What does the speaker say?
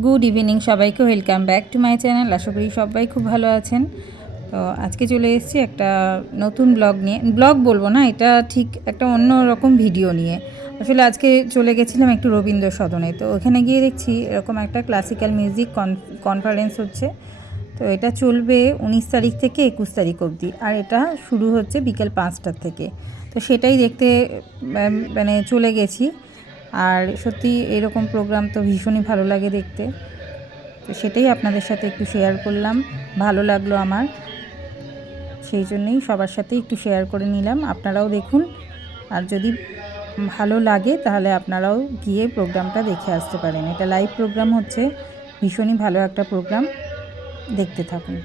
Good evening সবাইকে, welcome back to my channel. আশা করি সবাই খুব ভালো আছেন। তো আজকে চলে এসেছি একটা নতুন ব্লগ নিয়ে। ব্লগ বলবো না, এটা ঠিক একটা অন্য রকম ভিডিও নিয়ে। আসলে আজকে চলে গেছিলাম একটু রবীন্দ্র সদনে। তো ওখানে গিয়ে দেখছি এরকম একটা ক্লাসিক্যাল মিউজিক কনফারেন্স হচ্ছে। তো এটা চলবে 19 তারিখ থেকে 21 তারিখ অবধি, আর এটা শুরু হচ্ছে বিকেল 5টার থেকে। তো সেটাই দেখতে মানে চলে গেছি। আর সত্যি এরকম প্রোগ্রাম তো ভীষণই ভালো লাগে দেখতে। তো সেটাই আপনাদের সাথে একটু শেয়ার করলাম, ভালো লাগলো আমার, সেই জন্যই সবার সাথে একটু শেয়ার করে নিলাম। আপনারাও দেখুন, আর যদি ভালো লাগে তাহলে আপনারাও গিয়ে প্রোগ্রামটা দেখে আসতে পারেন। এটা লাইভ প্রোগ্রাম হচ্ছে, ভীষণই ভালো একটা প্রোগ্রাম, দেখতে থাকুন।